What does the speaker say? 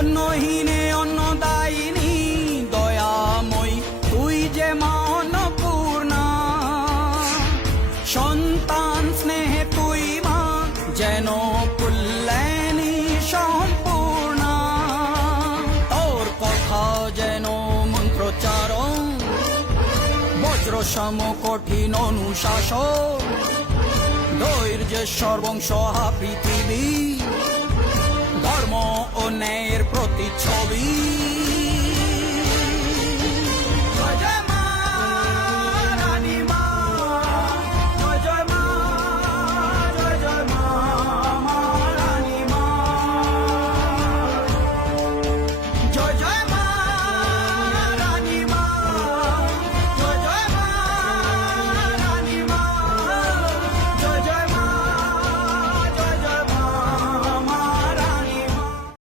অন্নহীনে অন্নদায়িনী দয়াময়ী তুই যে মা অন্নপূর্ণা। সন্তান স্নেহে তুই মা যেন কল্যাণী সম্পূর্ণা। তোর কথা যেন মন্ত্রোচ্চারণ, বজ্র সম কঠিন অনুশাসন। ধৈর্যেশ্বর বংশ পৃথিবী ধর্ম